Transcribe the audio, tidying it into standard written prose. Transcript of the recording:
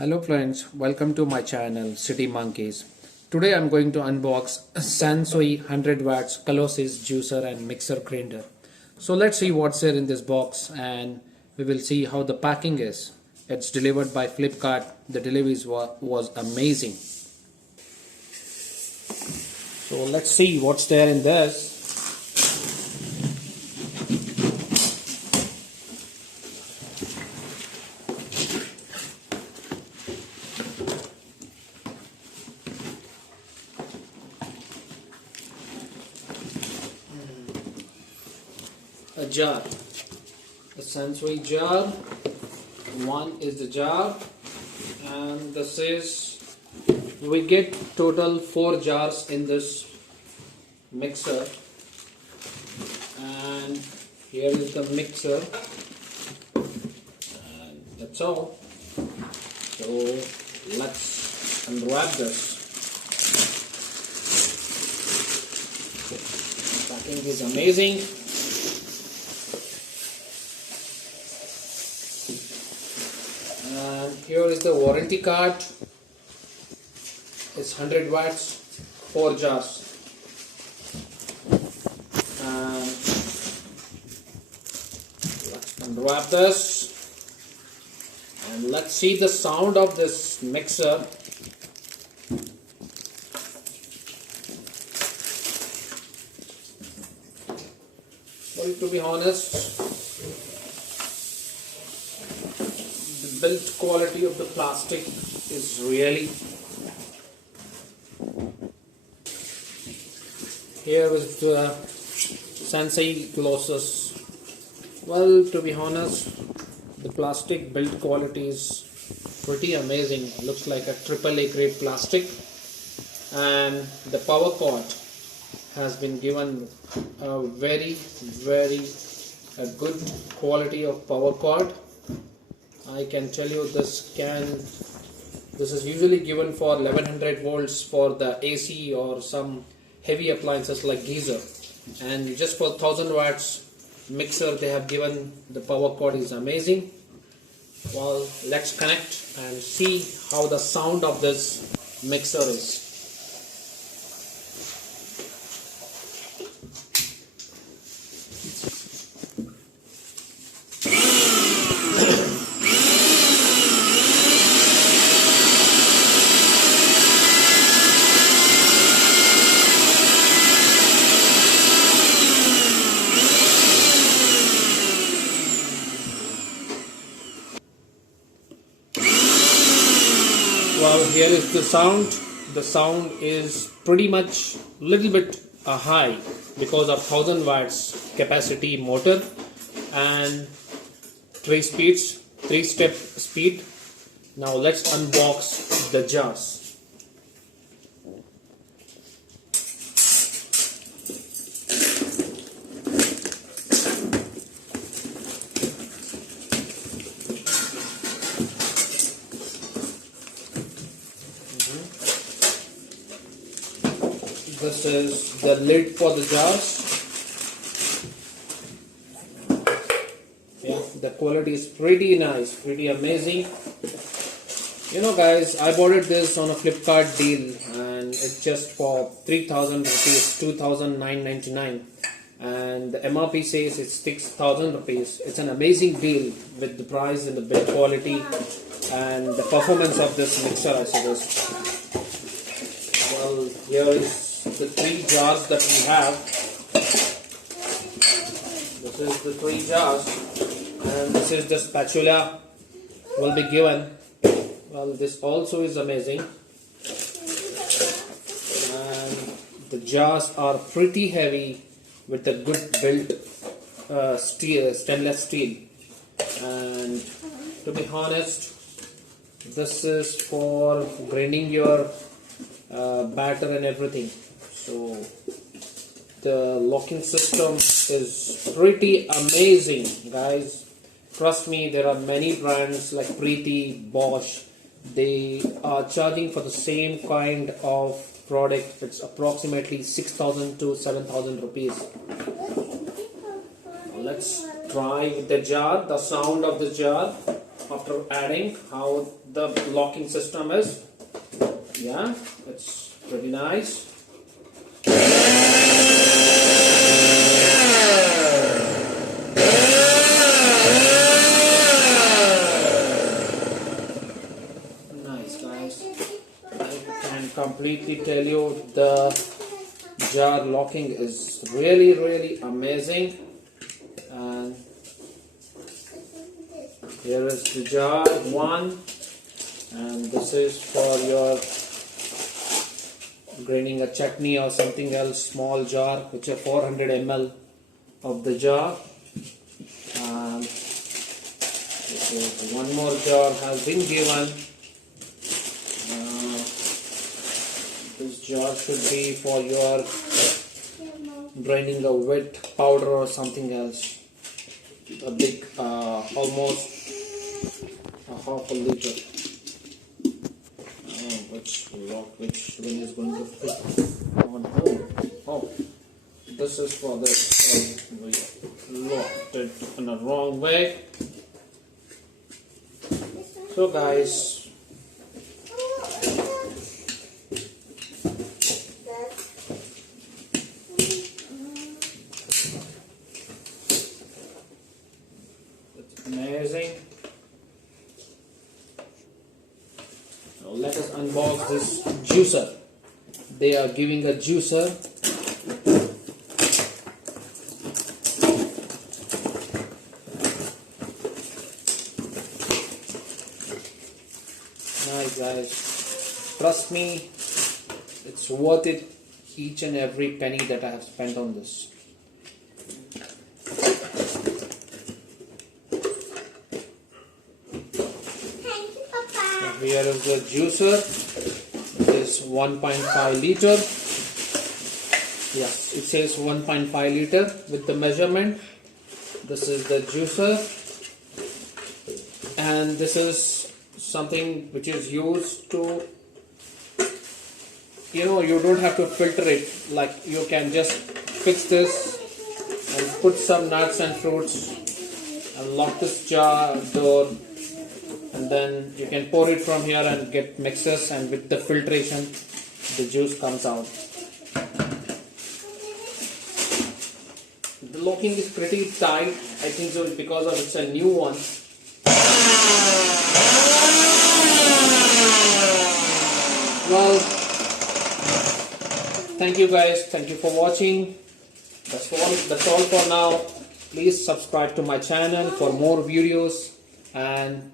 Hello friends, welcome to my channel City Monkeys. Today I'm going to unbox Sansui 100 watts Colossus juicer and mixer grinder. So let's see what's there in this box and we will see how the packing is. It's delivered by Flipkart. The delivery was amazing. So let's see what's there in this. A jar, a Sansui jar. One is the jar, and this is, we get total 4 jars in this mixer, and here is the mixer, and that's all. So let's unwrap this. Packing is amazing. And here is the warranty card. It's 100 watts, 4 jars. And let's unwrap this. And let's see the sound of this mixer. Well, to be honest, the build quality of the plastic is really. Here is the Sansui Colossus. Well, to be honest, the plastic build quality is pretty amazing. Looks like a AAA grade plastic, and the power cord has been given a very good quality of power cord. I can tell you this is usually given for 1100 volts for the AC or some heavy appliances like geyser, and just for 1000 watts mixer they have given the power cord is amazing. Well, let's connect and see how the sound of this mixer is. Well, here is the sound. The sound is pretty much little bit high because of 1000 watts capacity motor and 3-step speed. Now let's unbox the jars. This is the lid for the jars. Yeah, the quality is pretty nice, pretty amazing. You know guys, I bought this on a Flipkart deal and it's just for 3000 rupees, 2999, and the MRP says it's 6000 rupees. It's an amazing deal with the price and the build quality and the performance of this mixer, I suggest. Well, here is the 3 jars that we have. This is the 3 jars, and this is the spatula will be given. Well, this also is amazing, and the jars are pretty heavy with a good built stainless steel. And to be honest, this is for grinding your batter and everything. So the locking system is pretty amazing, guys. Trust me, there are many brands like Preeti, Bosch. They are charging for the same kind of product. It's approximately 6000 to 7000 rupees. Let's try with the jar, the sound of the jar. after adding how the locking system is. Yeah, it's pretty nice. Nice, guys. I can completely tell you the jar locking is really amazing. And here is the jar one, and this is for your graining a chutney or something else. Small jar, which is 400 ml of the jar. And this is one more jar has been given. This jar should be for your grinding a wet powder or something else. A big, almost a half a liter. Which one is going to fit on home? Oh, this is for this. We locked it in the wrong way. So, guys, it's amazing. Now let us unbox this juicer. They are giving a juicer. Nice, guys. Trust me, it's worth it, each and every penny that I have spent on this. Here is the juicer. It is 1.5 liter. Yes, it says 1.5 liter with the measurement. This is the juicer, and this is something which is used to, you don't have to filter it. Like, you can just fix this and put some nuts and fruits and lock this jar door. And then you can pour it from here and get mixes, and with the filtration the juice comes out. The locking is pretty tight, I think so, because of it's a new one. Well, thank you guys, thank you for watching. That's all for now. Please subscribe to my channel for more videos, and